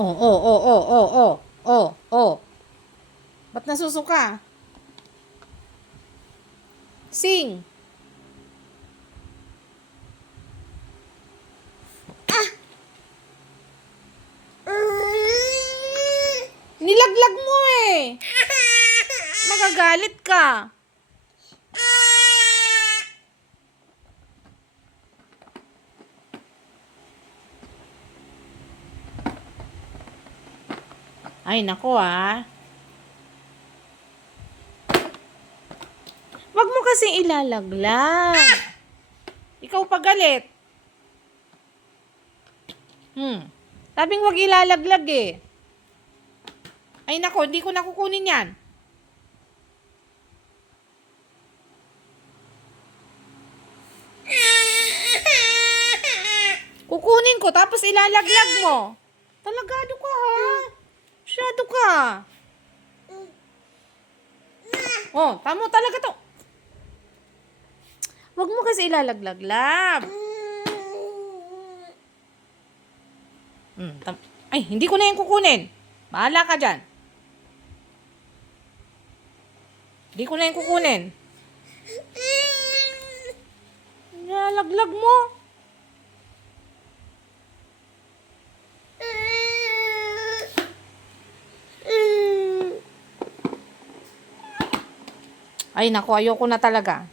Oh, oh, oh, oh, oh, oh, oh, oh. Ba't nasusuka? Sing. Nilaglag mo eh. Magagalit ka. Ay, nako ah. Wag mo kasing ilalaglag. Ikaw pa galit. Sabing wag ilalaglag eh. Ay nako, hindi ko nakukunin yan. Kukunin ko tapos ilalaglag mo. Talagado ka ha. Masyado ka. Oh, tamo talaga to. Wag mo kasi ilalaglag, lab. Ay, hindi ko na yung kukunin. Bahala ka dyan. Hindi ko na yung kukunin. Ilalaglag mo. Ay, naku, ayoko na talaga.